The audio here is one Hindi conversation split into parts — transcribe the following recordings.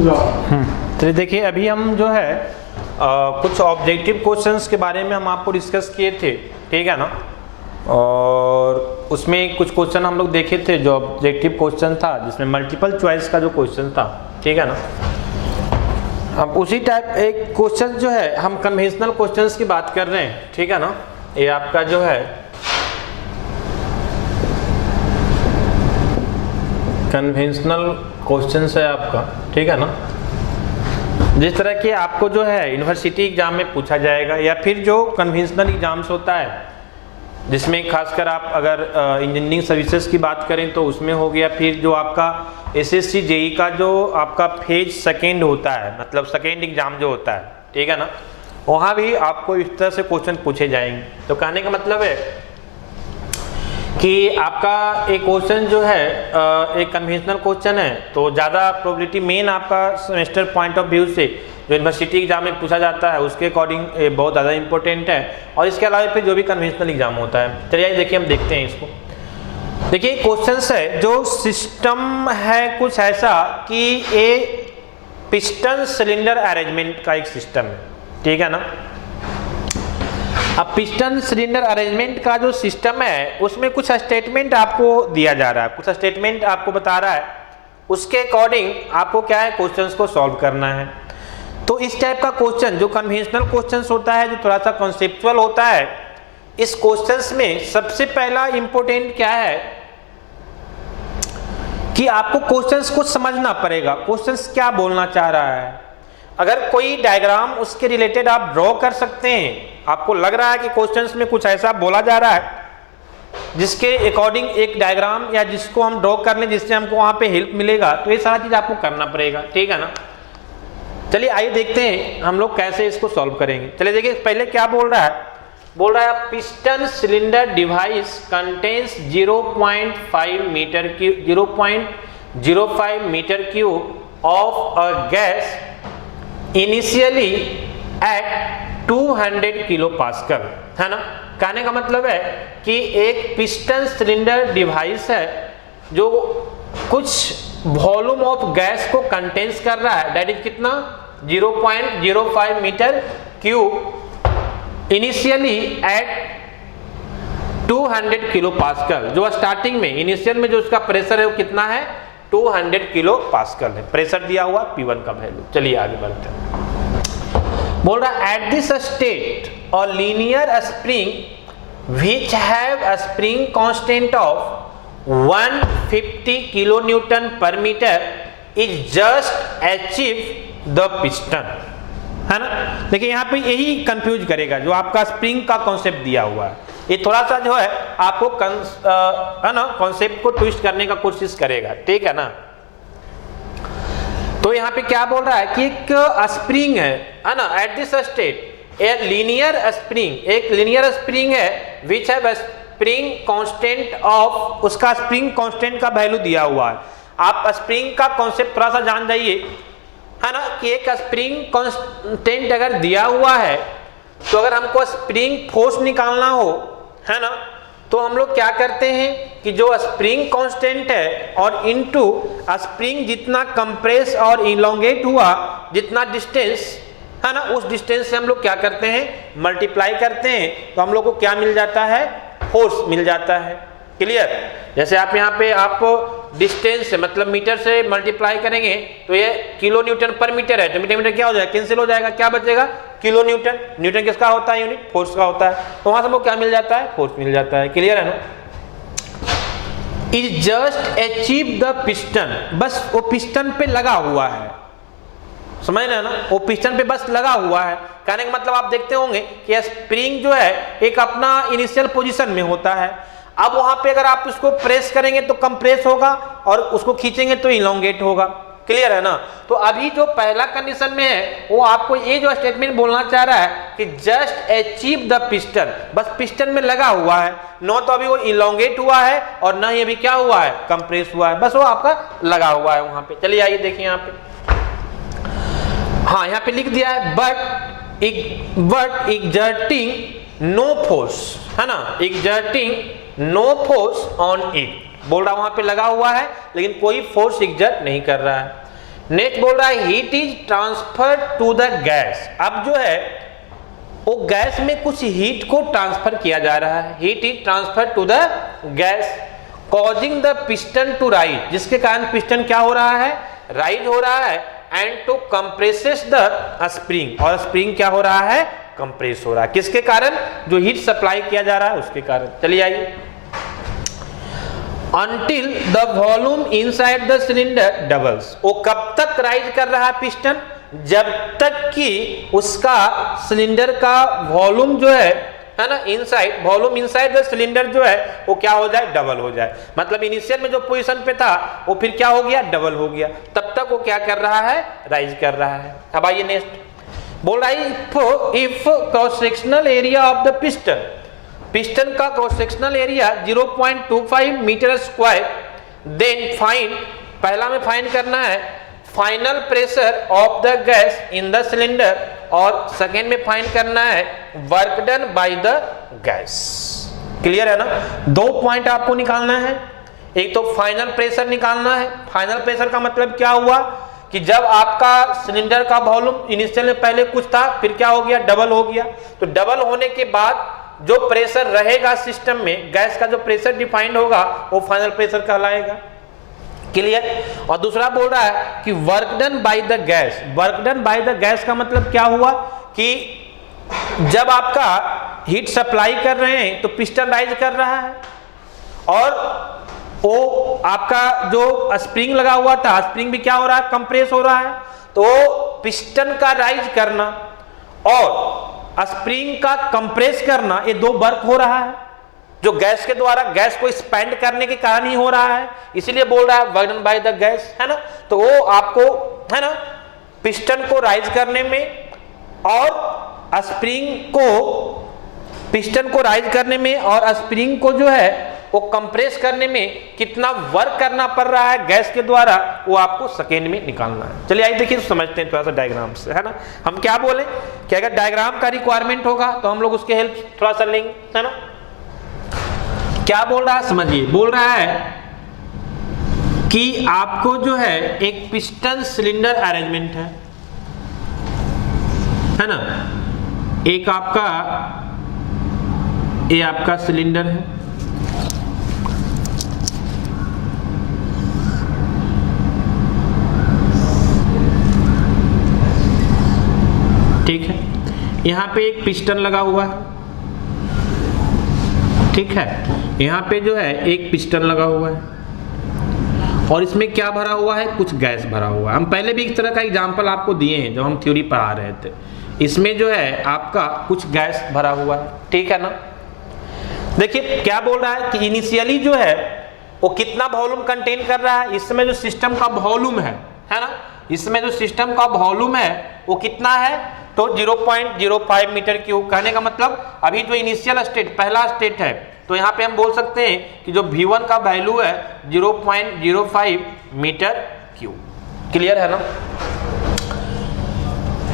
तो देखिए अभी हम जो है कुछ ऑब्जेक्टिव क्वेश्चंस के बारे में हम आपको डिस्कस किए थे, ठीक है ना। और उसमें कुछ क्वेश्चन हम लोग देखे थे जो ऑब्जेक्टिव क्वेश्चन था, जिसमें मल्टीपल चॉइस का जो क्वेश्चन था, ठीक है ना। अब उसी टाइप एक क्वेश्चन जो है हम कन्वेंशनल क्वेश्चंस की बात कर रहे हैं, ठीक है ना। ये आपका जो है कन्वेंशनल क्वेश्चंस है आपका, ठीक है ना। जिस तरह के आपको जो है यूनिवर्सिटी एग्जाम में पूछा जाएगा, या फिर जो कन्वेंशनल एग्जाम्स होता है जिसमें खासकर आप अगर इंजीनियरिंग सर्विसेज की बात करें तो उसमें हो गया, फिर जो आपका एसएससी जेई का जो आपका फेज सेकेंड होता है, मतलब सेकेंड एग्जाम जो होता है, ठीक है ना, वहाँ भी आपको इस तरह से क्वेश्चन पूछे जाएंगे। तो कहने का मतलब है कि आपका एक क्वेश्चन जो है एक कन्वेंशनल क्वेश्चन है, तो ज़्यादा प्रोबेबिलिटी मेन आपका सेमेस्टर पॉइंट ऑफ व्यू से जो यूनिवर्सिटी एग्जाम में पूछा जाता है उसके अकॉर्डिंग बहुत ज़्यादा इंपॉर्टेंट है। और इसके अलावा फिर जो भी कन्वेंशनल एग्जाम होता है, चलिए देखिए हम देखते हैं इसको। देखिए क्वेश्चन है जो सिस्टम है कुछ ऐसा कि ये पिस्टन सिलेंडर अरेंजमेंट का एक सिस्टम है, ठीक है ना। अब पिस्टन सिलेंडर अरेंजमेंट का जो सिस्टम है उसमें कुछ स्टेटमेंट आपको दिया जा रहा है, कुछ स्टेटमेंट आपको बता रहा है, उसके अकॉर्डिंग आपको क्या है क्वेश्चंस को सॉल्व करना है। तो इस टाइप का क्वेश्चन जो कन्वेंशनल क्वेश्चंस होता है, जो थोड़ा सा कॉन्सेप्चुअल होता है, इस क्वेश्चंस में सबसे पहला इंपॉर्टेंट क्या है कि आपको क्वेश्चंस को समझना पड़ेगा, क्वेश्चंस क्या बोलना चाह रहा है। अगर कोई डायग्राम उसके रिलेटेड आप ड्रॉ कर सकते हैं, आपको लग रहा है कि क्वेश्चंस में कुछ ऐसा बोला जा रहा है जिसके अकॉर्डिंग एक डायग्राम या जिसको हम ड्रॉ कर लें जिससे हमको वहां पे हेल्प मिलेगा, तो ये सारा चीज आपको करना पड़ेगा, ठीक है ना। चलिए आइए देखते हैं हम लोग कैसे इसको सॉल्व करेंगे। चलिए देखिए पहले क्या बोल रहा है, बोल रहा है piston cylinder device contains 0.05 metre cube of a gas initially at 200 kilo pascal, है ना। कहने का मतलब है कि एक पिस्टन सिलेंडर डिवाइस है जो कुछ वॉल्यूम ऑफ गैस को कंटेन्स कर रहा है, दैट इज कितना 0.05 metre cube initially at 200 kilo pascal. जो स्टार्टिंग में इनिशियल में जो उसका प्रेशर है वो कितना है 200 किलो पास्कल है, प्रेशर दिया हुआ P1 का वैल्यू। चलिए आगे बढ़ते हैं। बोल रहा एट दिस स्टेट और linear spring which have a spring constant of 150 kilo newton per metre is just achieve the piston, है ना। देखिए यहाँ पे यही कंफ्यूज करेगा जो आपका स्प्रिंग का कॉन्सेप्ट दिया हुआ है, ये थोड़ा सा जो है आपको है ना कॉन्सेप्ट को ट्विस्ट करने का कोशिश करेगा, ठीक है ना। तो यहाँ पे क्या बोल रहा है कि एक स्प्रिंग है ना, eight this state a linear spring, एक लीनियर स्प्रिंग है which have spring constant of, उसका स्प्रिंग कांस्टेंट का वैल्यू दिया हुआ है। आप स्प्रिंग का कॉन्सेप्ट थोड़ा सा जान जाइए, है ना, कि एक स्प्रिंग कांस्टेंट अगर दिया हुआ है तो अगर हमको स्प्रिंग फोर्स निकालना हो, है ना, तो हम लोग क्या करते हैं कि जो स्प्रिंग कांस्टेंट है और इनटू स्प्रिंग जितना कंप्रेस और इलोंगेट हुआ जितना डिस्टेंस, है ना, उस डिस्टेंस से हम लोग क्या करते हैं मल्टीप्लाई करते हैं, तो हम लोग को क्या मिल जाता है फोर्स मिल जाता है। क्लियर। जैसे आप यहाँ पे आप डिस्टेंस से मतलब मीटर से मल्टीप्लाई करेंगे तो ये किलो न्यूटन पर मीटर है, तो मीटर मीटर क्या हो जाएगा कैंसिल हो जाएगा, क्या बचेगा किलो न्यूटन। न्यूटन किसका होता है यूनिट, फोर्स का होता है, तो वहां से हमको क्या मिल जाता है फोर्स मिल जाता है। क्लियर है ना। Is just achieve the piston, बस वो पिस्टन पे लगा हुआ है, समझ रहे हैं ना, वो पिस्टन पे बस लगा हुआ है। कहने का मतलब आप देखते होंगे कि स्प्रिंग जो है एक अपना इनिशियल पोजीशन में होता है, अब वहां पे अगर आप उसको प्रेस करेंगे तो कंप्रेस होगा और उसको खींचेंगे तो इलोंगेट होगा। क्लियर है ना। तो अभी जो पहला कंडीशन में है वो आपको ये जो स्टेटमेंट बोलना चाह रहा है कि जस्ट अचीव द पिस्टन, बस पिस्टन में लगा हुआ है, नो तो अभी वो इलोंगेट हुआ है और ना ही अभी क्या हुआ है कंप्रेस हुआ है, बस वो आपका लगा हुआ है वहां पे। चलिए आइए देखिए यहाँ पे, हाँ यहाँ पे लिख दिया है बट एग्जर्टिंग नो फोर्स, है ना, exerting no force on it, बोल रहा वहां पे लगा हुआ है लेकिन कोई फोर्स एग्जर्ट नहीं कर रहा है। नेक्स्ट बोल रहा है heat is transfer to the gas. अब जो है वो गैस में कुछ हीट को ट्रांसफर किया जा रहा है, heat is transfer to the gas causing the piston to rise, जिसके कारण पिस्टन क्या हो रहा है, राइज हो रहा है, and to compresses the spring, और स्प्रिंग क्या हो रहा है, कंप्रेस हो रहा है, किसके कारण, जो हीट सप्लाई किया जा रहा है उसके कारण। चलिए आइए, Until the volume inside the cylinder doubles, वो कब तक राइज कर रहा है पिस्टन, जब तक कि उसका सिलेंडर का वॉल्यूम जो है ना, inside volume inside the cylinder जो है वो क्या हो जाए, डबल हो जाए। मतलब इनिशियल में जो पोजीशन पे था वो फिर क्या हो गया, डबल हो गया, तब तक वो क्या कर रहा है, राइज कर रहा है। अब आइए नेक्स्ट बोल रहा है if cross sectional area of the piston, piston का cross sectional area 0.25 metre square, then find, पहला में फाइंड करना है final pressure of the gas in the cylinder, और सेकेंड में फाइंड करना है work done by the gas. Clear है ना, दो पॉइंट आपको निकालना है, एक तो फाइनल प्रेशर निकालना है। फाइनल प्रेशर का मतलब क्या हुआ कि जब आपका सिलेंडर का वॉल्यूम इनिशियल में पहले कुछ था, फिर क्या हो गया, डबल हो गया, तो डबल होने के बाद जो प्रेशर रहेगा सिस्टम में, गैस का जो प्रेशर डिफाइंड होगा वो फाइनल प्रेशर कहलाएगा। क्लियर। और दूसरा बोल रहा है कि work done by the gas, work done by the gas का मतलब क्या हुआ कि जब आपका हीट सप्लाई कर रहे हैं तो पिस्टन राइज कर रहा है, और वो आपका जो स्प्रिंग लगा हुआ था, स्प्रिंग भी क्या हो रहा है, कंप्रेस हो रहा है, तो पिस्टन का राइज करना और स्प्रिंग का कंप्रेस करना, ये दो वर्क हो रहा है जो गैस के द्वारा, गैस को एक्सपेंड करने के कारण ही हो रहा है, इसीलिए बोल रहा है work done by the gas, है ना। तो वो आपको है ना पिस्टन को राइज करने में और स्प्रिंग को, पिस्टन को राइज करने में और स्प्रिंग को जो है वो कंप्रेस करने में कितना वर्क करना पड़ रहा है गैस के द्वारा, वो आपको सेकेंड में निकालना है। चलिए आइए देखिए, समझते हैं थोड़ा सा डायग्राम से, है ना। हम क्या बोले कि अगर डायग्राम का रिक्वायरमेंट होगा तो हम लोग उसके हेल्प थोड़ा सा लेंगे, है ना। क्या बोल रहा है समझिए, बोल रहा है कि आपको जो है एक पिस्टन सिलेंडर अरेंजमेंट है ना, एक आपका ये आपका सिलेंडर है, ठीक है, यहां पे एक पिस्टन लगा हुआ है, ठीक है, यहां पे जो है एक पिस्टन लगा हुआ है और इसमें क्या भरा हुआ है, कुछ गैस भरा हुआ है। हम पहले भी इस तरह का एग्जांपल आपको दिए हैं जब हम थ्योरी पढ़ा रहे थे। इसमें जो है आपका कुछ गैस भरा हुआ है, ठीक है ना। देखिए क्या बोल रहा है कि इनिशियली जो है वो कितना वॉल्यूम कंटेन कर रहा है, इसमें जो सिस्टम का वॉल्यूम है ना, इसमें जो सिस्टम का वॉल्यूम है वो कितना है, तो 0.05 मीटर क्यूब। कहने का मतलब अभी जो इनिशियल स्टेट, पहला स्टेट है, तो यहाँ पे हम बोल सकते हैं कि जो V1 का वैल्यू है 0.05 मीटर क्यूब। क्लियर है ना।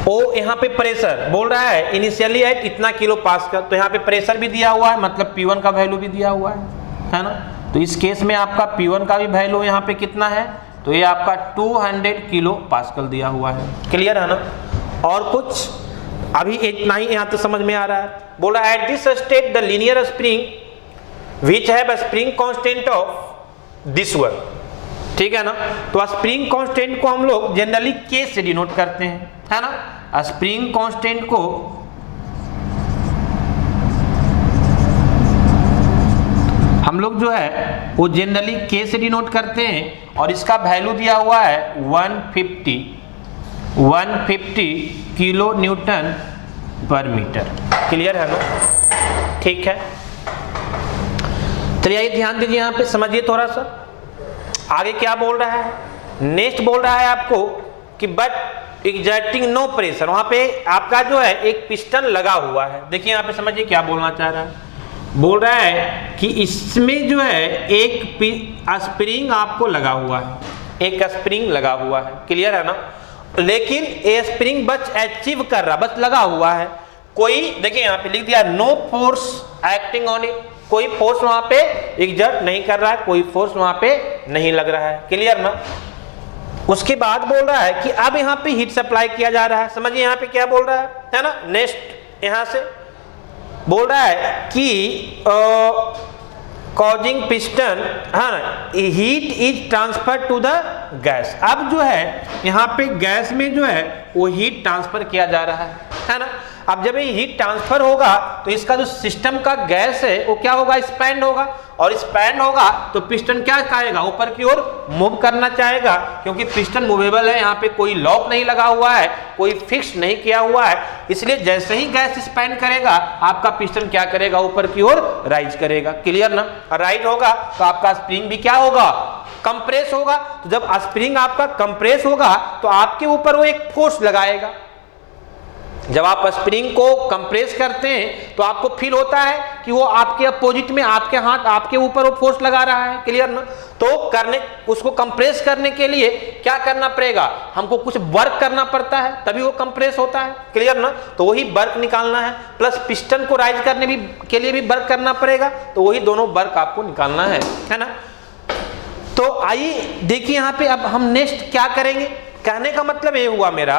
ओ यहाँ पे प्रेशर बोल रहा है इनिशियली है इतना किलो पास्कल, तो यहाँ पे प्रेशर भी दिया हुआ है, मतलब P1 का वैल्यू भी दिया हुआ है ना। तो इस केस में आपका P1 का भी वैल्यू यहाँ पे कितना है, तो ये आपका 200 किलो पास्कल दिया हुआ है। क्लियर है ना। और कुछ अभी इतना ही यहाँ तो समझ में आ रहा है। बोला eight this state the linear spring which have a spring constant of this one, ठीक है ना। तो स्प्रिंग कांस्टेंट को हम लोग जनरली के से डिनोट करते हैं, है ना। स्प्रिंग कांस्टेंट को हम लोग जो है वो जनरली के से डिनोट करते हैं, और इसका वैल्यू दिया हुआ है 150 kilo newton per metre. Clear है ना, ठीक है। चलिए आइए ध्यान दीजिए, यहाँ पे समझिए थोड़ा सा आगे क्या बोल रहा है। नेक्स्ट बोल रहा है आपको कि बट एग्जर्टिंग नो प्रेशर, वहां पे आपका जो है एक पिस्टन लगा हुआ है। देखिए यहाँ पे समझिए क्या बोलना चाह रहा है। बोल रहा है कि इसमें जो है एक स्प्रिंग आपको लगा हुआ है, एक स्प्रिंग लगा हुआ है। क्लियर है ना। लेकिन ये स्प्रिंग बस अचीव कर रहा, बस लगा हुआ है, कोई देखिए यहाँ पे लिख दिया no force acting on it, कोई फोर्स वहां पे एग्जर्ट नहीं कर रहा है, कोई फोर्स वहां पे नहीं लग रहा है। क्लियर ना। उसके बाद बोल रहा है कि अब यहाँ पे हीट सप्लाई किया जा रहा है। समझिए यहाँ पे क्या बोल रहा है ना। नेक्स्ट यहाँ से बोल रहा है कि कॉजिंग पिस्टन, हाँ, heat is transfer to the gas. अब जो है यहाँ पे गैस में जो है वो हीट ट्रांसफर किया जा रहा है ना। अब जब ये हीट ट्रांसफर होगा तो इसका जो सिस्टम का गैस है वो क्या होगा, एक्सपैंड होगा, और एक्सपैंड होगा तो पिस्टन क्या चाहेगा, ऊपर की ओर मूव करना चाहेगा, क्योंकि पिस्टन मूवेबल है, यहाँ पे कोई लॉक नहीं लगा हुआ है, कोई फिक्स नहीं किया हुआ है, इसलिए जैसे ही गैस एक्सपैंड करेगा आपका पिस्टन क्या करेगा, ऊपर की ओर राइज करेगा। क्लियर ना। राइज होगा तो आपका स्प्रिंग भी क्या होगा, कंप्रेस होगा। तो जब स्प्रिंग आपका कंप्रेस होगा तो आपके ऊपर वो एक फोर्स लगाएगा। जब आप स्प्रिंग को कंप्रेस करते हैं तो आपको फील होता है कि वो आपके अपोजिट में, आपके हाथ आपके ऊपर वो फोर्स लगा रहा है। क्लियर ना। तो करने उसको कंप्रेस करने के लिए क्या करना पड़ेगा, हमको कुछ वर्क करना पड़ता है, तभी वो कंप्रेस होता है। क्लियर ना। तो वही वर्क निकालना है, प्लस पिस्टन को राइज करने भी के लिए भी वर्क करना पड़ेगा, तो वही दोनों वर्क आपको निकालना है ना। तो आइए देखिए यहाँ पे अब हम नेक्स्ट क्या करेंगे। कहने का मतलब ये हुआ मेरा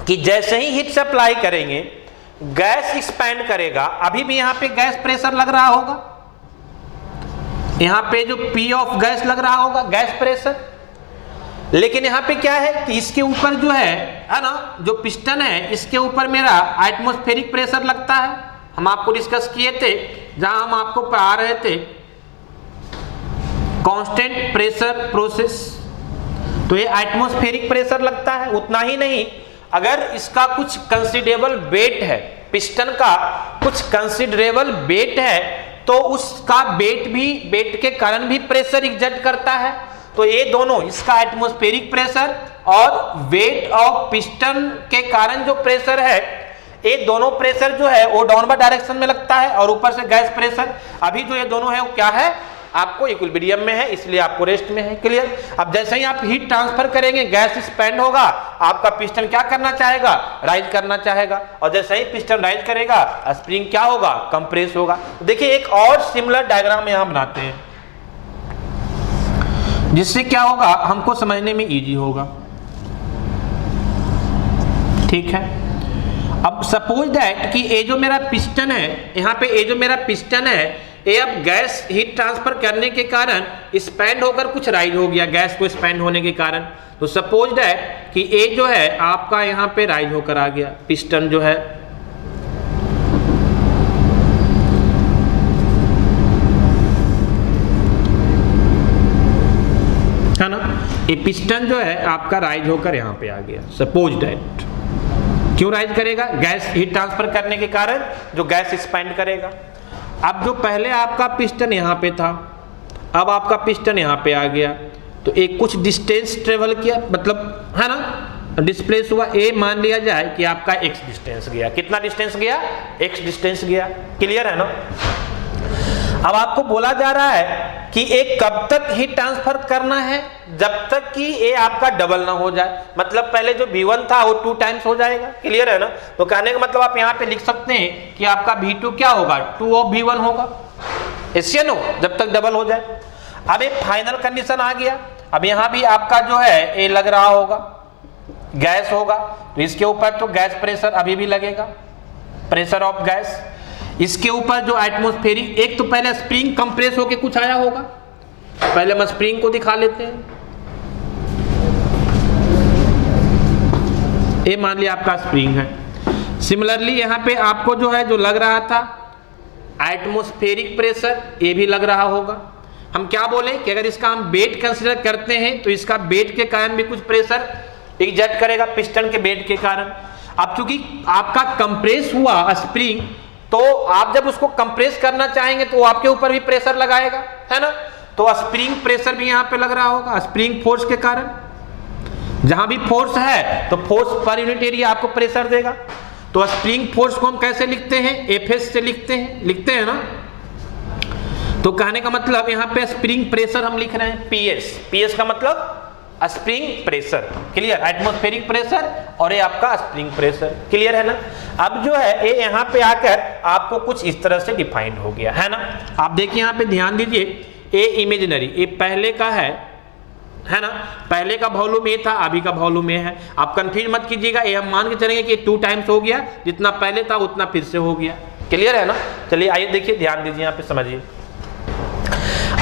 कि जैसे ही हीट सप्लाई करेंगे गैस एक्सपैंड करेगा। अभी भी यहाँ पे गैस प्रेशर लग रहा होगा, यहाँ पे जो पी ऑफ गैस लग रहा होगा, गैस प्रेशर। लेकिन यहाँ पे क्या है कि इसके ऊपर जो है ना, जो पिस्टन है इसके ऊपर मेरा एटमॉस्फेरिक प्रेशर लगता है। हम आपको डिस्कस किए थे, जहां हम आपको पढ़ा रहे थे कांस्टेंट प्रेशर प्रोसेस, तो ये एटमॉस्फेरिक प्रेशर लगता है। उतना ही नहीं, अगर इसका कुछ कंसिडरेबल वेट है, पिस्टन का कुछ कंसिडरेबल वेट है, तो उसका वेट के कारण भी प्रेशर एग्जर्ट करता है। तो ये दोनों, इसका एटमॉस्फेरिक प्रेशर और वेट ऑफ पिस्टन के कारण जो प्रेशर है, ये दोनों प्रेशर जो है वो डाउनवर्ड डायरेक्शन में लगता है, और ऊपर से गैस प्रेशर। अभी जो ये दोनों है वो क्या है, आपको इक्विलिब्रियम में है, इसलिए आपको रेस्ट में है। क्लियर। अब जैसे ही आप हीट ट्रांसफर करेंगे गैस एक्सपैंड होगा, आपका पिस्टन क्या करना चाहेगा, राइज करना चाहेगा, और जैसे ही पिस्टन राइज करेगा स्प्रिंग क्या होगा, कंप्रेस होगा। देखिए एक और सिमिलर डायग्राम यहां बनाते हैं, जिससे क्या होगा, हमको समझने में इजी होगा। ठीक है। अब सपोज दैट कि ये जो मेरा पिस्टन है, यहाँ पे ये जो मेरा पिस्टन है, ये अब गैस हीट ट्रांसफर करने के कारण एक्सपैंड होकर कुछ राइज हो गया, गैस को एक्सपैंड होने के कारण। तो सपोज दैट कि ये जो है आपका यहाँ पे राइज होकर आ गया, पिस्टन जो है ना, ये पिस्टन जो है आपका राइज होकर यहाँ पे आ गया। सपोज दैट, क्यों राइज करेगा, गैस हीट ट्रांसफर करने के कारण जो गैस एक्सपैंड करेगा। अब जो पहले आपका पिस्टन यहाँ पे था, अब आपका पिस्टन यहाँ पे आ गया, तो एक कुछ डिस्टेंस ट्रेवल किया, मतलब है ना, डिस्प्लेस हुआ। ए मान लिया जाए कि आपका एक्स डिस्टेंस गया। कितना डिस्टेंस गया, एक्स डिस्टेंस गया। क्लियर है ना। अब आपको बोला जा रहा है कि एक कब तक हीट ट्रांसफर करना है, जब तक कि ये आपका डबल ना हो जाए। मतलब पहले जो V1 था वो 2 टाइम्स हो जाएगा। क्लियर है ना। तो कहने का मतलब आप यहाँ पे लिख सकते हैं कि आपका V2 क्या होगा, 2 ऑफ V1 होगा, ऐसे नो, जब तक डबल हो जाए। अब एक फाइनल कंडीशन आ गया। अब यहाँ भी आपका जो है ये लग रहा होगा, गैस होगा, तो इसके ऊपर तो गैस प्रेशर अभी भी लगेगा, प्रेशर ऑफ गैस। इसके ऊपर जो एटमॉस्फेरिक, एक तो पहले स्प्रिंग कंप्रेस होके कुछ आया होगा, पहले हम स्प्रिंग को दिखा लेते हैं। ये मान लिया आपका स्प्रिंग है। सिमिलरली यहाँ पे आपको जो है, जो लग रहा था एटमॉस्फेरिक प्रेशर, ये भी लग रहा होगा। हम क्या बोले कि अगर इसका हम वेट कंसीडर करते हैं तो इसका वेट के कारण भी कुछ प्रेशर एग्जर्ट करेगा, पिस्टन के वेट के कारण। अब चूंकि आपका कंप्रेस हुआ स्प्रिंग, तो आप जब उसको कंप्रेस करना चाहेंगे तो आपके ऊपर भी प्रेशर लगाएगा, है ना। तो स्प्रिंग प्रेशर भी यहाँ पे लग रहा होगा, स्प्रिंग फोर्स के कारण। जहां भी फोर्स है तो फोर्स पर यूनिट एरिया आपको प्रेशर देगा। तो स्प्रिंग फोर्स को हम कैसे लिखते हैं, एफएस से लिखते हैं ना। तो कहने का मतलब यहाँ पे स्प्रिंग प्रेशर हम लिख रहे हैं पीएस। पीएस का मतलब spring pressure. Clear. Atmospheric pressure और ये आपका स्प्रिंग प्रेशर। क्लियर है ना। अब जो है ये यहाँ पे आकर आपको कुछ इस तरह से डिफाइंड हो गया, है ना। आप देखिए यहाँ पे ध्यान दीजिए, ये इमेजिनरी, ये पहले का है, है ना, पहले का वॉल्यूम ए था, अभी का वॉल्यूम ए है। आप कंफ्यूज मत कीजिएगा, ये हम मान के चलेंगे कि 2 टाइम्स हो गया, जितना पहले था उतना फिर से हो गया। क्लियर है ना? चलिए आइए देखिए, ध्यान दीजिए यहाँ पे, समझिए।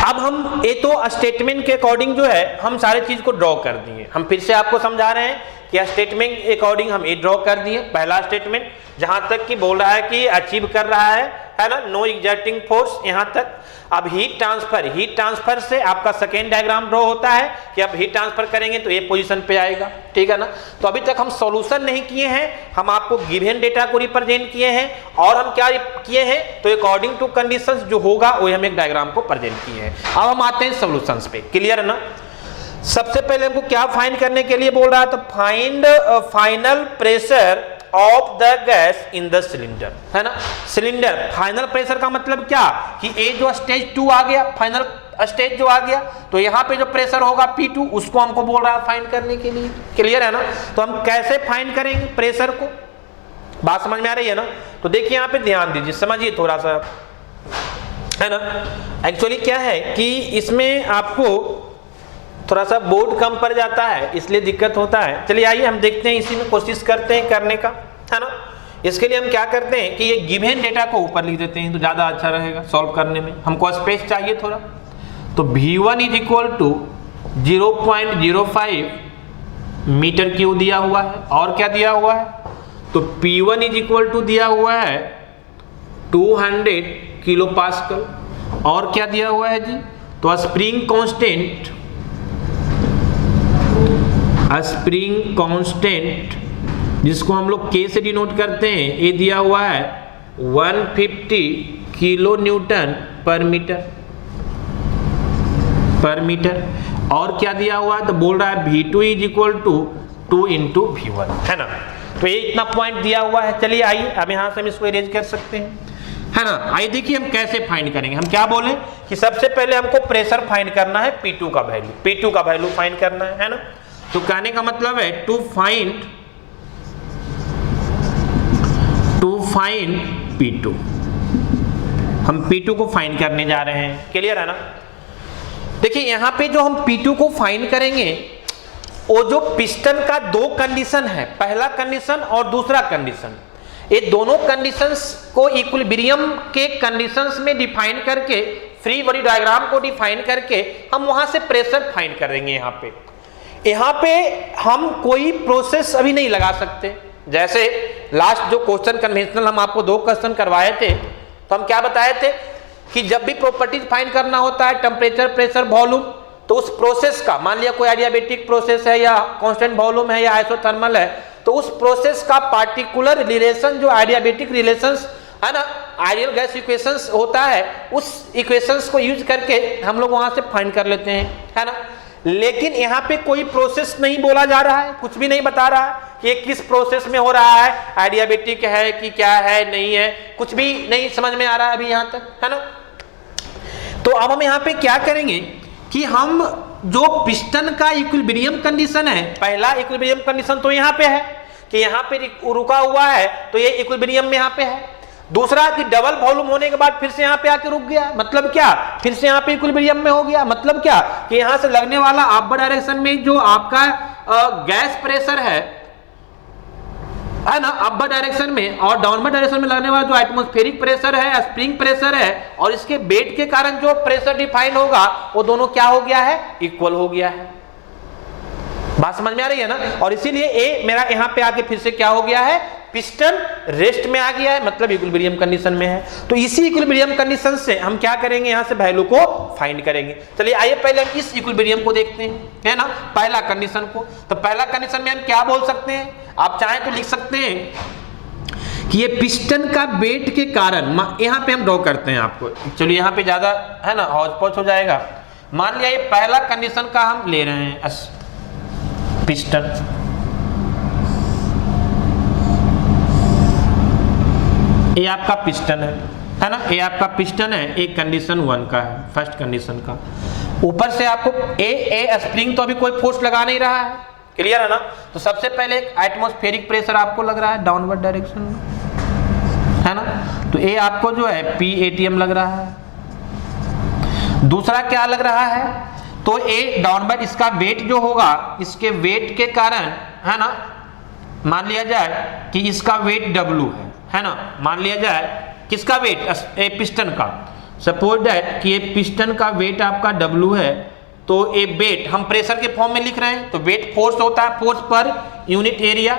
अब हम ये तो स्टेटमेंट के अकॉर्डिंग जो है हम सारे चीज को ड्रॉ कर दिए। हम फिर से आपको समझा रहे हैं कि स्टेटमेंट के अकॉर्डिंग हम ये ड्रॉ कर दिए। पहला स्टेटमेंट जहां तक कि बोल रहा है कि अचीव कर रहा है ना, नो एग्जर्टिंग फोर्स, यहां तक। अब हीट ट्रांसफर से आपका सेकेंड डायग्राम ड्रॉ होता है कि अब हीट ट्रांसफर करेंगे तो ये पोजीशन पे आएगा, ठीक है ना। तो अभी तक हम सॉल्यूशन नहीं किए हैं, हम आपको गिवन डेटा को रिप्रेजेंट किए हैं, और हम क्या किए हैं, तो अकॉर्डिंग टू कंडीशंस जो होगा वो हम एक डायग्राम को प्रेजेंट किए हैं। अब हम आते हैं सॉल्यूशंस पे। क्लियर है ना? सबसे पहले हमको क्या फाइंड करने के लिए बोल रहा है, तो find final pressure of the gas in the cylinder, है ना। सिलेंडर फाइनल प्रेशर का मतलब क्या, कि ए जो स्टेज 2 आ गया, फाइनल स्टेज जो आ गया, तो यहाँ पे जो प्रेशर होगा P2, उसको हमको बोल रहा है फाइंड करने के लिए। क्लियर है ना? तो हम कैसे फाइंड करेंगे प्रेशर को, बात समझ में आ रही है ना? तो देखिए यहाँ पे ध्यान दीजिए, समझिए थोड़ा सा, है ना। एक्चुअली क्या है कि इसमें आपको थोड़ा सा बोर्ड कम पड़ जाता है, इसलिए दिक्कत होता है। चलिए आइए हम देखते हैं, इसी में कोशिश करते हैं करने का, है ना। इसके लिए हम क्या करते हैं कि ये गिवन डेटा को ऊपर लिख देते हैं, तो ज्यादा अच्छा रहेगा सॉल्व करने में। हमको स्पेस चाहिए थोड़ा, तो V1 is equal to 0.05 metre cube दिया हुआ है, और क्या दिया हुआ है, तो P1 इज इक्वल टू दिया हुआ है 200 किलो पास्कल, और क्या दिया हुआ है जी, तो स्प्रिंग कांस्टेंट जिसको हम लोग K से डिनोट करते हैं, ये दिया हुआ है 150 किलो न्यूटन पर मीटर। और क्या दिया हुआ है, तो बोल रहा है V2 is equal to 2 into V1, है ना। तो ये इतना पॉइंट दिया हुआ है। चलिए आइए अब यहाँ से हम इसको इरेज कर सकते हैं, है ना। आइए देखिए हम कैसे फाइंड करेंगे। हम क्या बोले कि सबसे पहले हमको प्रेशर फाइंड करना है, P2 का वैल्यू फाइंड करना है ना। तो कहने का मतलब है टू फाइंड P2, हम P2 को फाइंड करने जा रहे हैं। क्लियर है ना? देखिए यहाँ पे जो हम P2 को फाइंड करेंगे, वो जो पिस्टन का 2 कंडीशन है, पहला कंडीशन और दूसरा कंडीशन, ये दोनों कंडीशंस को इक्विलिब्रियम के कंडीशंस में डिफाइन करके, फ्री बॉडी डायग्राम को डिफाइन करके हम वहां से प्रेशर फाइंड करेंगे। यहाँ पे हम कोई प्रोसेस अभी नहीं लगा सकते। जैसे लास्ट जो क्वेश्चन कन्वेंशनल हम आपको 2 क्वेश्चन करवाए थे, तो हम क्या बताए थे कि जब भी प्रॉपर्टीज फाइंड करना होता है, टेम्परेचर, प्रेशर, वॉल्यूम, तो उस प्रोसेस का, मान लिया कोई एडियाबेटिक प्रोसेस है या कांस्टेंट वॉल्यूम है या आइसोथर्मल है, तो उस प्रोसेस का पार्टिकुलर रिलेशन जो एडियाबेटिक रिलेशंस है ना, आइडियल गैस इक्वेशंस होता है, उस इक्वेशंस को यूज करके हम लोग वहां से फाइंड कर लेते हैं, है ना। लेकिन यहाँ पे कोई प्रोसेस नहीं बोला जा रहा है, कुछ भी नहीं बता रहा है कि ये किस प्रोसेस में हो रहा है, एडियाबेटिक है कि क्या है, नहीं है, कुछ भी नहीं समझ में आ रहा है अभी यहाँ तक, है ना। तो अब हम यहाँ पे क्या करेंगे कि हम जो पिस्टन का इक्विलिब्रियम कंडीशन है, पहला इक्विलिब्रियम कंडीशन तो यहाँ पे है कि यहाँ पे रुका हुआ है, तो ये इक्विलिब्रियम में यहाँ पे है। दूसरा कि डबल वॉल्यूम होने के बाद फिर से यहाँ पे आके रुक गया, मतलब क्या, फिर से यहाँ पे इक्विलिब्रियम में हो गया, मतलब क्या कि यहाँ से लगने वाला अपवर्ड डायरेक्शन में जो आपका गैस प्रेशर है ना, अपवर्ड डायरेक्शन में, और डाउनवर्ड डायरेक्शन में लगने वाला जो एटमॉस्फेरिक प्रेशर है, स्प्रिंग प्रेशर है, और इसके वेट के कारण जो प्रेशर डिफाइन होगा, वो दोनों क्या हो गया है, इक्वल हो गया है। बात समझ में आ रही है ना। और इसीलिए ए मेरा यहाँ पे आके फिर से क्या हो गया है, पिस्टन रेस्ट में आ गया है, मतलब इक्विलिब्रियम कंडीशन में है। तो इसी इक्विलिब्रियम कंडीशन से हम क्या करेंगे, यहाँ से वैल्यू को फाइंड करेंगे। चलिए आइए पहले हम इस इक्विलिब्रियम को देखते हैं, है ना, पहला कंडीशन को। तो पहला कंडीशन में हम क्या बोल सकते हैं, आप चाहें तो लिख सकते हैं कि ये पिस्टन का वेट के कारण, यहाँ पे हम ड्रॉ करते हैं आपको, चलिए यहाँ पे ज्यादा है ना हौच पौच हो जाएगा। मान लिया ये पहला कंडीशन का हम ले रहे हैं, पिस्टन, ये आपका पिस्टन है ना, ये आपका पिस्टन है, एक कंडीशन 1 का है, फर्स्ट कंडीशन का। ऊपर से आपको ए स्प्रिंग तो अभी कोई फोर्स लगा नहीं रहा है, क्लियर है ना। तो सबसे पहले एक एटमॉस्फेरिक प्रेशर आपको लग रहा है डाउनवर्ड डायरेक्शन में, है ना। तो ये आपको जो है PATM लग रहा है। दूसरा क्या लग रहा है, तो ए डाउनवर्ड इसका वेट जो होगा, इसके वेट के कारण, है ना, मान लिया जाए कि इसका वेट W है ना, मान लिया जाए किसका वेट, ए पिस्टन का, सपोज दैट कि ये पिस्टन का वेट आपका W है, तो ए वेट हम प्रेशर के फॉर्म में लिख रहे हैं, तो वेट फोर्स होता है, फोर्स पर यूनिट एरिया।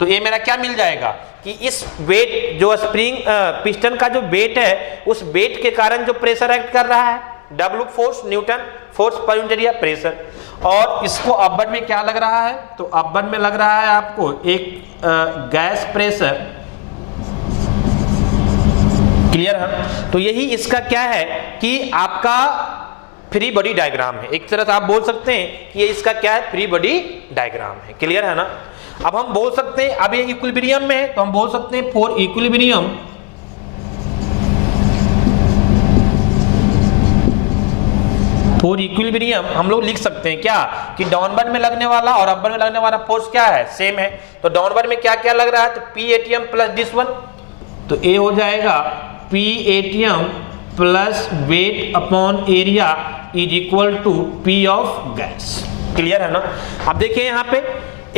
तो ये मेरा क्या मिल जाएगा कि इस वेट जो स्प्रिंग पिस्टन का जो वेट है, उस वेट के कारण जो प्रेशर एक्ट कर रहा है, W force, Newton force per unit area pressure. और इसको अपवर्ड में क्या लग रहा है, तो अपवर्ड में लग रहा है आपको एक गैस प्रेशर, क्लियर है। तो यही इसका क्या है कि आपका फ्री बॉडी डायग्राम है, एक तरह से आप बोल सकते हैं कि ये इसका क्या है, फ्री बॉडी डायग्राम है, क्लियर है ना। अब हम बोल सकते हैं, अब ये इक्विलिब्रियम में है, तो हम बोल सकते हैं फॉर इक्विलिब्रियम हम लोग लिख सकते हैं क्या कि डाउनवर्ड में लगने वाला और अपवर्ड में लगने वाला फोर्स क्या है, सेम है। तो डाउनवर्ड में क्या क्या लग रहा है, तो P ATM plus this one, तो ए हो जाएगा P ATM plus weight upon area is equal to P of gas, clear है ना। अब देखिए यहाँ पे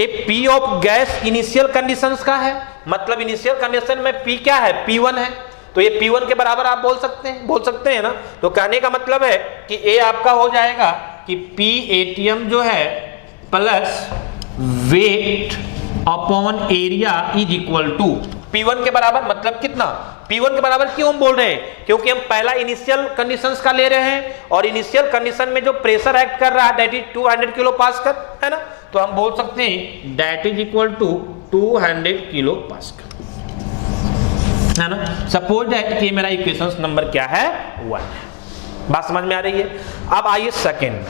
A P of gas initial conditions का है, मतलब इनिशियल कंडीशन में पी क्या है, P1 है, तो ये P1 के बराबर आप बोल सकते हैं ना। तो कहने का मतलब है कि ए आपका हो जाएगा कि पी एटीएम जो है plus weight upon area is equal to P1 के बराबर, मतलब कितना, P1 के बराबर क्यों हम बोल रहे हैं, क्योंकि हम पहला इनिशियल कंडीशंस का ले रहे हैं, और इनिशियल कंडीशन में जो प्रेशर एक्ट कर रहा है दैट इज 200 किलो पास्कल, है ना। तो हम बोल सकते हैं that is equal to 200 kilo pascal, है ना। सपोज दैट कि मेरा इक्वेशन नंबर क्या है, 1 है। बात समझ में आ रही है। अब आइए सेकेंड,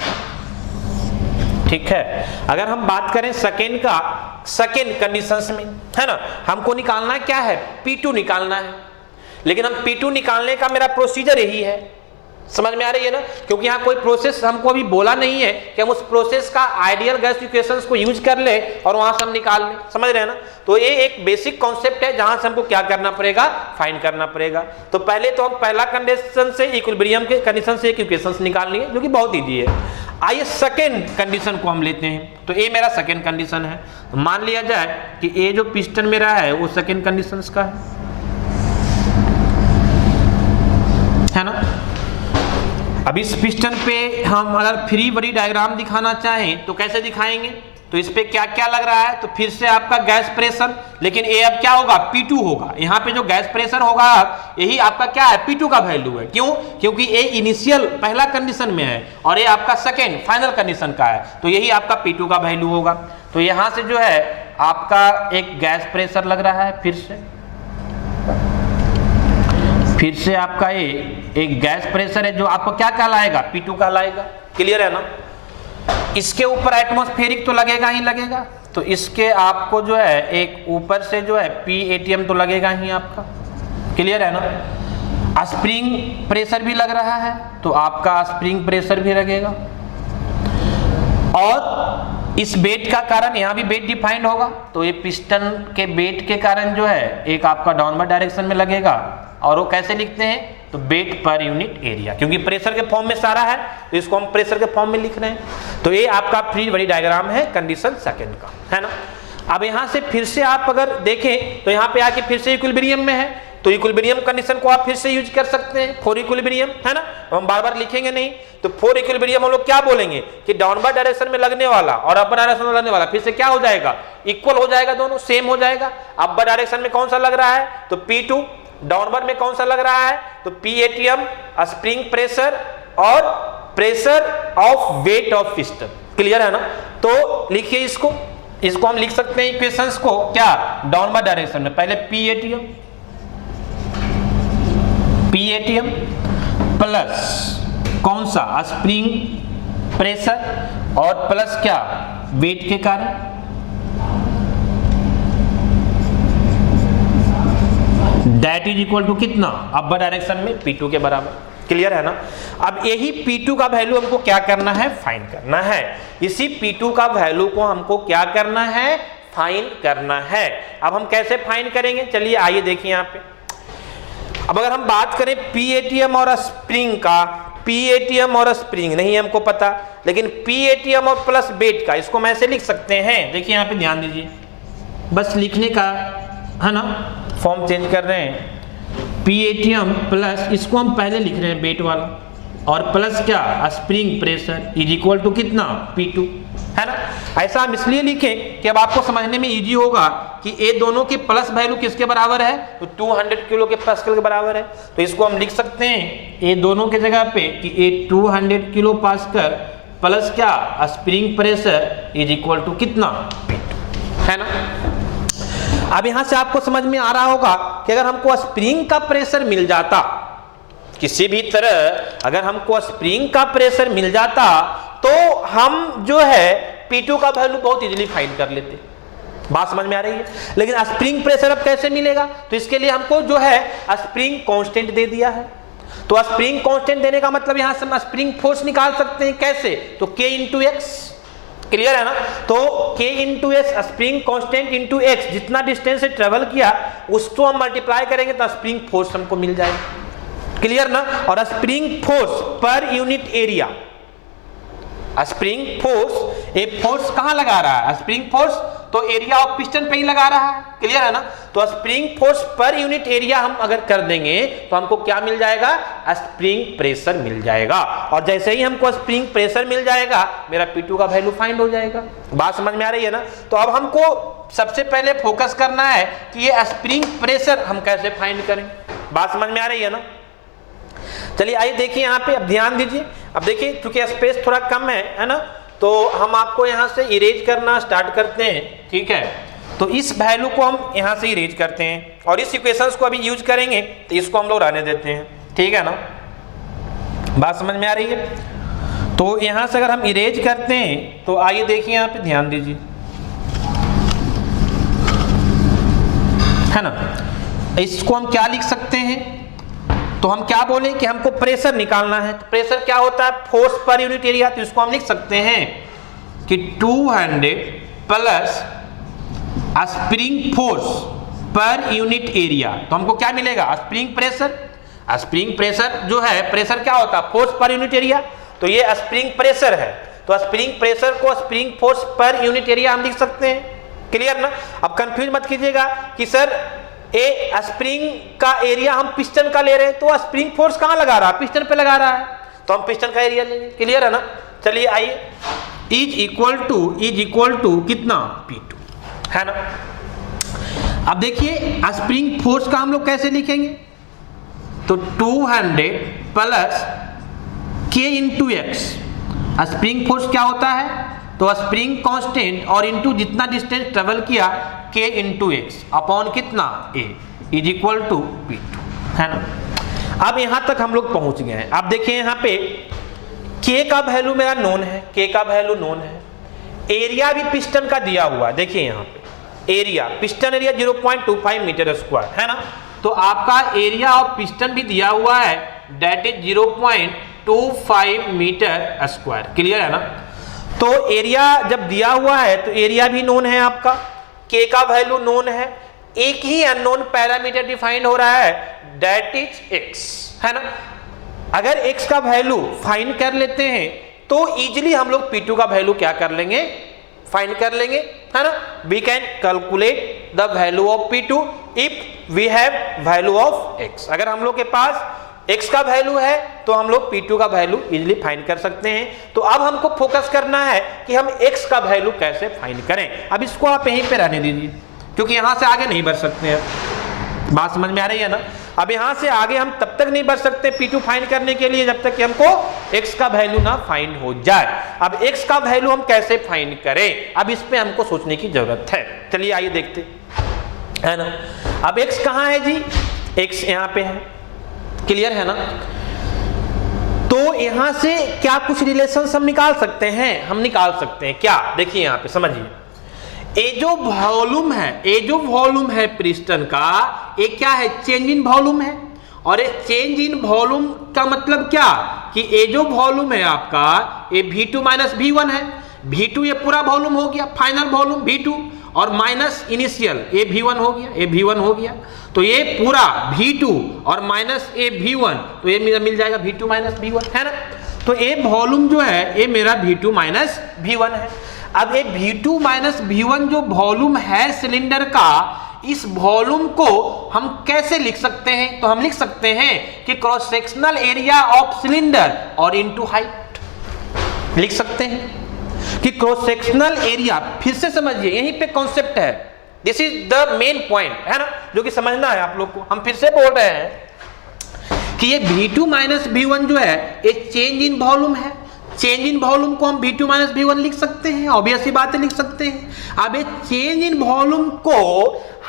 ठीक है, अगर हम बात करें सेकेंड का, सेकेंड कंडीशंस में, है ना, हमको निकालना क्या है, P2 निकालना है। लेकिन हम P2 निकालने का मेरा प्रोसीजर यही है, समझ में आ रही है ना, क्योंकि यहाँ कोई प्रोसेस हमको अभी बोला नहीं है कि हम उस प्रोसेस का आइडियल गैस इक्वेशंस को यूज कर ले और वहां से हम निकाल लें, समझ रहे हैं ना। तो ये एक बेसिक कॉन्सेप्ट है जहां से हमको क्या करना पड़ेगा, फाइंड करना पड़ेगा। तो पहले तो हम पहला कंडीशन से, इक्विलिब्रियम के कंडीशन से एक इक्वेशंस निकालनी है, जो कि बहुत ईजी है। आइए सेकेंड कंडीशन को हम लेते हैं। तो ये मेरा सेकेंड कंडीशन है, मान लिया जाए कि ये जो पिस्टन मेरा है वो सेकेंड कंडीशन का है ना। अब इस पिस्टन पे हम अगर फ्री बॉडी डायग्राम दिखाना चाहें तो कैसे दिखाएंगे, तो इस पे क्या क्या लग रहा है, तो फिर से आपका गैस प्रेशर, लेकिन ये अब क्या होगा, P2 होगा। यहाँ पे जो गैस प्रेशर होगा यही आपका क्या है, P2 का वैल्यू है। क्यों, क्योंकि ये इनिशियल पहला कंडीशन में है और ये आपका सेकेंड फाइनल कंडीशन का है, तो यही आपका P2 का वैल्यू होगा। तो यहाँ से जो है आपका एक गैस प्रेशर लग रहा है, फिर से आपका ये एक गैस प्रेशर है जो आपको क्या कहलाएगा, P2 कहलाएगा, क्लियर है ना। इसके ऊपर एटमॉस्फेरिक तो लगेगा ही लगेगा, तो इसके आपको जो है एक ऊपर से जो है P ATM तो लगेगा ही आपका, क्लियर है ना। स्प्रिंग प्रेशर भी लग रहा है तो आपका स्प्रिंग प्रेशर भी लगेगा, और इस बेट का कारण यहाँ भी बेट डिफाइंड होगा, तो ये पिस्टन के बेट के कारण जो है एक आपका डाउनवर्ड डायरेक्शन में लगेगा, और वो कैसे लिखते हैं, तो वेट पर यूनिट एरिया, क्योंकि प्रेशर के फॉर्म में सारा है तो इसको हम प्रेशर के फॉर्म में लिख रहे हैं। तो ये आपका फ्री बॉडी डायग्राम है कंडीशन सेकंड का, है ना। अब यहाँ से फिर से आप अगर देखें तो यहाँ पे आके फिर से इक्विलिब्रियम में है, तो इक्विलिब्रियम कंडीशन को आप फिर से यूज कर सकते हैं फॉर इक्विलिब्रियम, है ना। हम बार बार लिखेंगे नहीं, तो फॉर इक्विलिब्रियम हम लोग क्या बोलेंगे कि डाउनवर्ड डायरेक्शन में लगने वाला और अपर डायरेक्शन में लगने वाला फिर से क्या हो जाएगा, इक्वल हो जाएगा, दोनों सेम हो जाएगा। अपर डायरेक्शन में कौन सा लग रहा है, तो P2, डाउनवर्ड में कौन सा लग रहा है, तो P ATM स्प्रिंग प्रेशर और pressure of weight of piston, clear है ना। तो लिखिए इसको हम लिख सकते हैं इक्वेशंस को क्या, डाउनवर्ड डायरेक्शन में पहले P ATM प्लस कौन सा, स्प्रिंग प्रेशर और प्लस क्या, वेट के कारण, दैट इज इक्वल टू कितना, अपर डायरेक्शन में P2 के बराबर, क्लियर है ना। अब यही P2 का वैल्यू हमको क्या करना है, फाइंड करना है। इसी P2 का वैल्यू को हमको क्या करना है, फाइंड करना है। अब हम कैसे फाइंड करेंगे, चलिए आइए देखिए यहाँ पे। अब अगर हम बात करें P ATM और स्प्रिंग का, P ATM और स्प्रिंग नहीं हमको पता, लेकिन पी एटीएम और प्लस बेट का इसको हम ऐसे लिख सकते हैं, देखिए यहाँ पे ध्यान दीजिए, बस लिखने का है ना, फॉर्म चेंज कर रहे हैं, पी एटीएम प्लस इसको हम पहले लिख रहे हैं बेट वाला, और प्लस क्या spring pressure is equal to कितना P2, है ना। ऐसा हम इसलिए लिखें कि अब आपको समझने में इजी होगा कि ये दोनों के प्लस वैल्यू किसके बराबर है, तो 200 किलो के पास्कल के बराबर है। तो इसको हम लिख सकते हैं ये दोनों के जगह पे कि ये 200 किलो पास्कल प्लस क्या spring pressure is equal to कितना P2, है ना। अब यहां से आपको समझ में आ रहा होगा कि अगर हमको स्प्रिंग का प्रेशर मिल जाता, किसी भी तरह अगर हमको स्प्रिंग का प्रेशर मिल जाता तो हम जो है P2 का वैल्यू बहुत इजीली फाइंड कर लेते। बात समझ में आ रही है। लेकिन स्प्रिंग प्रेशर अब कैसे मिलेगा, तो इसके लिए हमको जो है स्प्रिंग कांस्टेंट दे दिया है। तो स्प्रिंग कांस्टेंट देने का मतलब यहां से हम स्प्रिंग फोर्स निकाल सकते हैं, कैसे, तो K इंटू एक्स, क्लियर है ना। तो K into S spring constant into x, जितना डिस्टेंस से ट्रेवल किया उसको हम मल्टीप्लाई करेंगे तो स्प्रिंग फोर्स हमको मिल जाएगा, क्लियर ना। और spring force per unit area, spring force, ये फोर्स कहां लगा रहा है, स्प्रिंग फोर्स तो एरिया ऑफ पिस्टन पे ही लगा रहा है, क्लियर है ना। तो spring force per unit area हम अगर कर देंगे तो हमको क्या मिल जाएगा, स्प्रिंग प्रेशर मिल जाएगा। और जैसे ही हमको स्प्रिंग प्रेशर मिल जाएगा मेरा P2 का वैल्यू फाइंड हो जाएगा। बात समझ में आ रही है ना। तो अब हमको सबसे पहले फोकस करना है कि ये स्प्रिंग प्रेशर हम कैसे फाइंड करें। बात समझ में आ रही है ना। चलिए आइए देखिए यहाँ पे, अब ध्यान दीजिए। अब देखिए क्योंकि स्पेस थोड़ा कम है ना, तो हम आपको यहाँ से इरेज करना स्टार्ट करते हैं, ठीक है। तो इस वैल्यू को हम यहाँ से इरेज करते हैं और इस इक्वेशंस को अभी यूज करेंगे तो इसको हम लोग रहने देते हैं, ठीक है ना। बात समझ में आ रही है। तो यहाँ से अगर हम इरेज करते हैं तो आइए देखिए यहाँ पे ध्यान दीजिए, है ना। इसको हम क्या लिख सकते हैं, तो हम क्या बोले कि हमको प्रेशर निकालना है। तो प्रेशर क्या होता है, फोर्स पर यूनिट एरिया। तो इसको हम लिख सकते हैं कि 200 plus spring force per unit area. तो हमको क्या मिलेगा, स्प्रिंग प्रेशर। स्प्रिंग प्रेशर जो है, प्रेशर क्या होता है, फोर्स पर यूनिट एरिया। तो ये स्प्रिंग प्रेशर है, तो स्प्रिंग प्रेशर को spring force per unit area हम लिख सकते हैं, क्लियर ना। अब कंफ्यूज मत कीजिएगा कि सर ए स्प्रिंग का एरिया हम पिस्टन का ले रहे हैं, तो स्प्रिंग फोर्स कहां लगा रहा है, पिस्टन पे लगा रहा है, तो हम पिस्टन का एरिया लेंगे, क्लियर है ना। चलिए आइए, इज इक्वल टू कितना P2, है ना। अब देखिए स्प्रिंग फोर्स का हम लोग कैसे लिखेंगे, तो 200 plus K into x. Spring force क्या होता है, तो स्प्रिंग कांस्टेंट और इंटू जितना डिस्टेंस ट्रेवल किया K इंटू एक्स अपॉन कितना A is equal to P2, है ना। अब यहां तक हम लोग पहुंच गए हैं। अब देखिए यहाँ पे K का वैल्यू मेरा नोन है, K का वैल्यू नोन है, एरिया भी पिस्टन का दिया हुआ है। देखिए यहाँ पे area, piston area 0.25 metre square, है ना। तो आपका एरिया ऑफ पिस्टन भी दिया हुआ है, that is 0.25 metre square, clear है ना। तो एरिया जब दिया हुआ है तो एरिया भी नोन है आपका, K का वैल्यू नोन है, एक ही अननोन पैरामीटर डिफाइंड हो रहा है, दैट इज x, है ना। अगर x का वैल्यू फाइंड कर लेते हैं तो इजीली हम लोग P2 का वैल्यू क्या कर लेंगे, फाइंड कर लेंगे, है ना। We can calculate the value of P2 if we have value of x। अगर हम लोग के पास x का वैल्यू है तो हम लोग P2 का वैल्यू इजीली फाइंड कर सकते हैं। तो अब हमको फोकस करना है कि हम x का वैल्यू कैसे फाइंड करें। अब इसको आप यहीं पे रहने दीजिए क्योंकि यहां से आगे नहीं बढ़ सकते हैं। बात समझ में आ रही है ना। अब यहां से आगे हम तब तक नहीं बढ़ सकते P2 फाइंड करने के लिए जब तक कि हमको x का वैल्यू ना फाइंड हो जाए। अब x का वैल्यू हम कैसे फाइंड करें, अब इस पे हमको सोचने की जरूरत है। चलिए आइए देखते, है ना। अब x कहां है जी, x यहां पे है, क्लियर है ना। तो यहां से क्या कुछ रिलेशंस हम निकाल सकते हैं, हम निकाल सकते हैं क्या, देखिए यहां पे समझिए। ये जो वॉल्यूम है पिस्टन का, ये क्या है, चेंज इन वॉल्यूम है। और ये चेंज इन वॉल्यूम का मतलब क्या, कि ये जो वॉल्यूम है आपका ये V2 माइनस V1 है। V2 ये पूरा वॉल्यूम हो गया, फाइनल वॉल्यूम V2, और माइनस इनिशियल ये V1 हो गया, ये V1 हो गया। तो ये पूरा V2 और माइनस ये V1, तो ये मिल जाएगा V2 माइनस V1, है ना। तो ये वॉल्यूम जो है ये मेरा V2 माइनस V1 है। अब ये V2 माइनस V1 जो वॉल्यूम है सिलेंडर का, इस वॉल्यूम को हम कैसे लिख सकते हैं? तो हम लिख सकते हैं कि cross sectional area of cylinder और इनटू हाइट लिख सकते हैं कि क्रॉस सेक्शनल एरिया, फिर से समझिए यहीं पे कॉन्सेप्ट है, this is the main point है ना, जो कि समझना है आप लोग को। हम फिर से बोल रहे हैं कि ये V2 माइनस V1 जो है ये चेंज इन वॉल्यूम है। चेंज इन वॉल्यूम को हम V2 माइनस V1 लिख सकते हैं, ऑब्वियस सी बात है लिख सकते हैं। अब ये चेंज इन वॉल्यूम को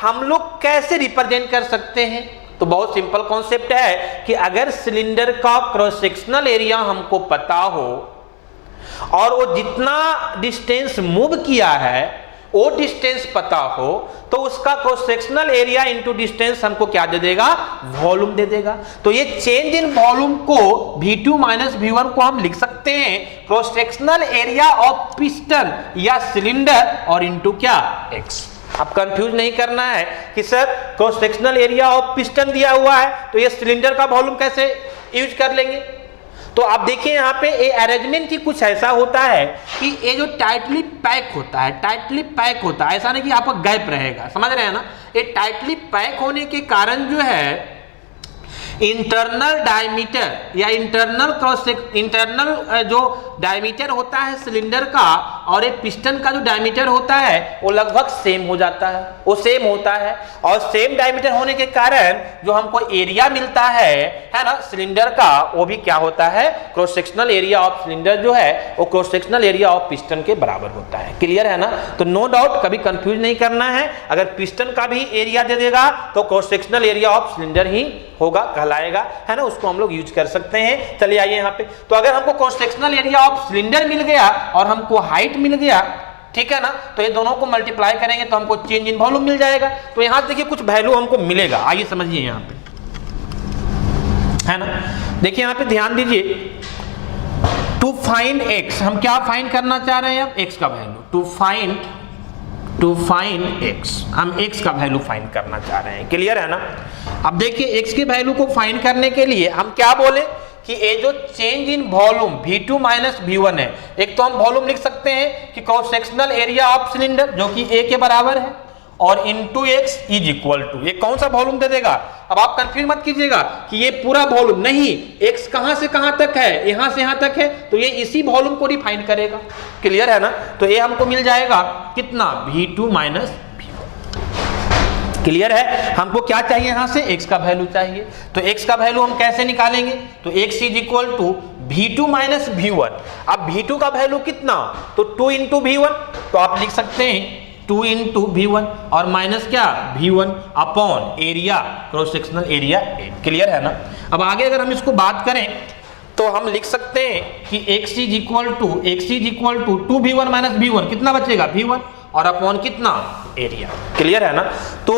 हम लोग कैसे रिप्रेजेंट कर सकते हैं? तो बहुत सिंपल कॉन्सेप्ट है कि अगर सिलेंडर का क्रॉस सेक्शनल एरिया हमको पता हो और वो जितना डिस्टेंस मूव किया है वो डिस्टेंस पता हो, तो उसका cross sectional area into distance हमको क्या दे देगा? वॉल्यूम दे देगा। तो ये चेंज इन वॉल्यूम को V2 माइनस V1 को हम लिख सकते हैं cross sectional area of piston या सिलेंडर और इनटू क्या? x। आप कंफ्यूज नहीं करना है कि sir cross sectional area of piston दिया हुआ है तो ये सिलेंडर का वॉल्यूम कैसे यूज कर लेंगे? तो आप देखिए यहाँ पे ये अरेंजमेंट ही कुछ ऐसा होता है कि ये जो टाइटली पैक होता है, टाइटली पैक होता है, ऐसा नहीं कि आपका गैप रहेगा, समझ रहे हैं ना? ये टाइटली पैक होने के कारण जो है इंटरनल डायमीटर या इंटरनल जो डायमीटर होता है सिलेंडर का और एक पिस्टन का जो डायमीटर होता है वो लगभग सेम हो जाता है, वो सेम होता है। और सेम डायमीटर होने के कारण जो हमको एरिया मिलता है ना सिलेंडर का, वो भी क्या होता है? Cross sectional area of cylinder जो है वो cross sectional area of piston के बराबर होता है। क्लियर है ना? तो नो डाउट कभी कंफ्यूज नहीं करना है। अगर पिस्टन का भी एरिया दे देगा तो cross sectional area of cylinder ही होगा, कहलाएगा, है ना? उसको हम लोग यूज कर सकते हैं। चलिए आइए यहाँ पे, तो अगर हमको cross sectional area of cylinder मिल गया और हमको हाइट मिल गया, ठीक है ना, तो ये दोनों को मल्टीप्लाई करेंगे तो हमको चेंज इन वॉल्यूम मिल जाएगा। तो यहां देखिए कुछ वैल्यू हमको मिलेगा, आइए समझिए यहाँ पे, है ना? देखिए यहाँ पे ध्यान दीजिए, टू फाइंड x, हम क्या फाइंड करना चाह रहे हैं? अब x का वैल्यू, टू फाइंड x, हम x का वैल्यू फाइंड करना चाह रहे हैं। क्लियर है ना? अब देखिए x के वैल्यू को फाइंड करने के लिए हम क्या बोले कि ये जो change in volume V2 minus V1 है, एक तो हम वॉल्यूम लिख सकते हैं कि cross sectional area of cylinder जो कि A के बराबर है और into x is equal to, ये कौन सा वॉल्यूम दे देगा? अब आप कंफ्यूज मत कीजिएगा कि ये पूरा वॉल्यूम नहीं, x कहां से कहां तक है? यहां से यहां तक है, तो ये इसी वॉल्यूम को डिफाइन करेगा। क्लियर है ना? तो ये हमको मिल जाएगा कितना? V2 माइनस क्लियर है? हमको क्या चाहिए? यहां से x का वैल्यू चाहिए। तो x का वैल्यू हम कैसे निकालेंगे? तो x is equal to V2 minus V1। अब V2 का वैल्यू कितना? तो 2 इंटू V1, तो आप लिख सकते हैं 2 इंटू V1 और माइनस क्या? V1 upon area, cross sectional area 8। Clear है ना? अब आगे अगर हम इसको बात करें तो हम लिख सकते हैं कि x is equal to 2V1 minus V1, कितना बचेगा? V1 और अपॉन कितना? एरिया। क्लियर है ना? तो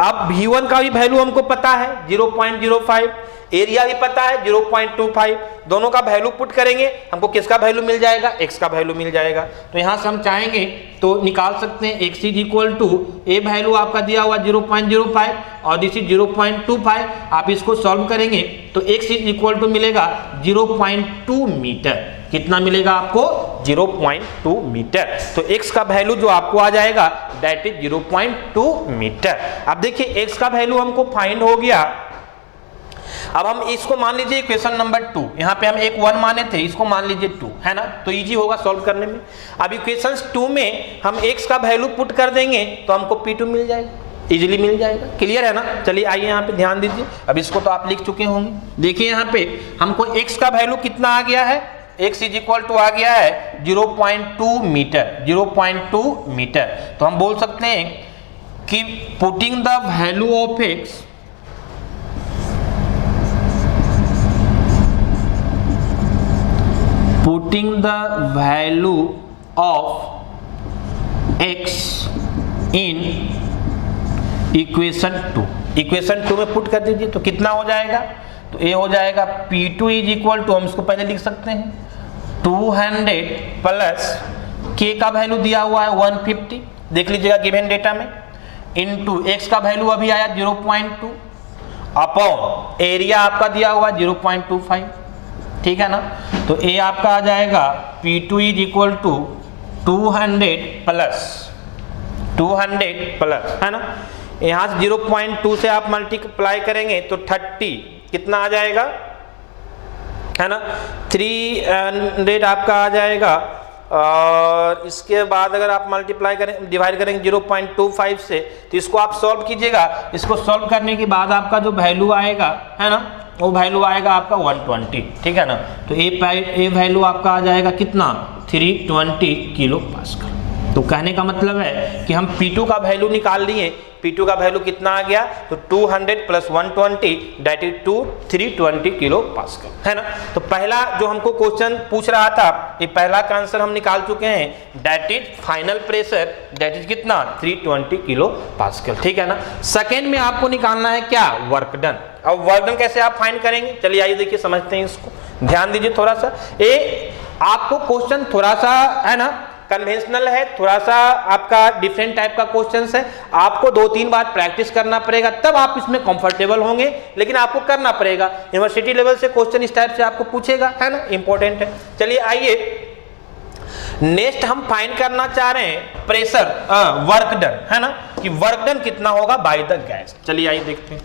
अब V1 का भी वैल्यू हमको पता है 0.05, एरिया भी पता है 0.25, दोनों का वैल्यू पुट करेंगे हमको किसका वैल्यू मिल जाएगा? x का वैल्यू मिल जाएगा। तो यहां से हम चाहेंगे तो निकाल सकते हैं x is equal to, A value आपका दिया हुआ 0.05 और दिस इज 0.25, आप इसको सॉल्व करेंगे तो x इज इक्वल टू मिलेगा 0.2 मीटर। कितना मिलेगा आपको? 0.2 मीटर। तो x का वैल्यू जो आपको आ जाएगा दैट इज 0.2 मीटर। अब देखिए x का वैल्यू हमको फाइंड हो गया। अब हम इसको मान लीजिए इक्वेशन नंबर 2, यहाँ पे हम एक 1 माने थे, इसको मान लीजिए 2, है ना? तो इजी होगा सॉल्व करने में। अब इक्वेशन 2 में हम x का वैल्यू पुट कर देंगे तो हमको P2 मिल जाएगा, इजीली मिल जाएगा। क्लियर है ना? चलिए आइए यहाँ पे ध्यान दीजिए, अब इसको तो आप लिख चुके होंगे। देखिए यहाँ पे हमको x का वैल्यू कितना आ गया है? x इज इक्वल टू आ गया है 0.2 मीटर, 0.2 मीटर। तो हम बोल सकते हैं कि putting the value of x putting the value of x in equation 2, equation 2 में पुट कर दीजिए तो कितना हो जाएगा? तो ये हो जाएगा P2 इज इक्वल टू, हम इसको पहले लिख सकते हैं 200 प्लस k का वैल्यू दिया हुआ है 150, देख लीजिएगा गिवन डेटा में, इनटू x का वैल्यू अभी आया 0.2 अपॉन एरिया आपका दिया हुआ 0.25। ठीक है ना। तो ए आपका आ जाएगा P2 is equal to 200 plus है ना, यहाँ से 0.2 से आप मल्टीप्लाई करेंगे तो 30 कितना आ जाएगा है ना, 300 आपका आ जाएगा। और इसके बाद अगर आप मल्टीप्लाई करें डिवाइड करेंगे 0.25 से, तो इसको आप सॉल्व कीजिएगा। इसको सॉल्व करने के बाद आपका जो वैल्यू आएगा है ना, वो वैल्यू आएगा आपका 120, ठीक है ना। तो ए वैल्यू आपका आ जाएगा कितना 320 किलो पास्कल। तो कहने का मतलब है कि हम P2 का वैल्यू निकाल लिए, P2 का वैल्यू कितना आ गया, तो 200 plus 120 that is 320 kilo pascal है ना। तो पहला जो हमको क्वेश्चन पूछ रहा था, ये पहला का आंसर हम निकाल चुके हैं, that is final pressure that is कितना 320 किलो पास्कल, ठीक है ना। सेकेंड में आपको निकालना है क्या, वर्क डन। अब वर्क डन कैसे आप फाइंड करेंगे, चलिए आइए देखिए समझते हैं इसको, ध्यान दीजिए थोड़ा सा। आपको क्वेश्चन थोड़ा सा है ना कन्वेंशनल है, थोड़ा सा आपका डिफरेंट टाइप का क्वेश्चन है, आपको 2-3 बार प्रैक्टिस करना पड़ेगा तब आप इसमें कंफर्टेबल होंगे, लेकिन आपको करना पड़ेगा। यूनिवर्सिटी लेवल से क्वेश्चन इस टाइप से आपको पूछेगा है ना, इंपॉर्टेंट है। चलिए आइए नेक्स्ट हम फाइंड करना चाह रहे हैं प्रेशर वर्क डन है ना, कि वर्क डन कितना होगा बाय द गैस। चलिए आइए देखते हैं।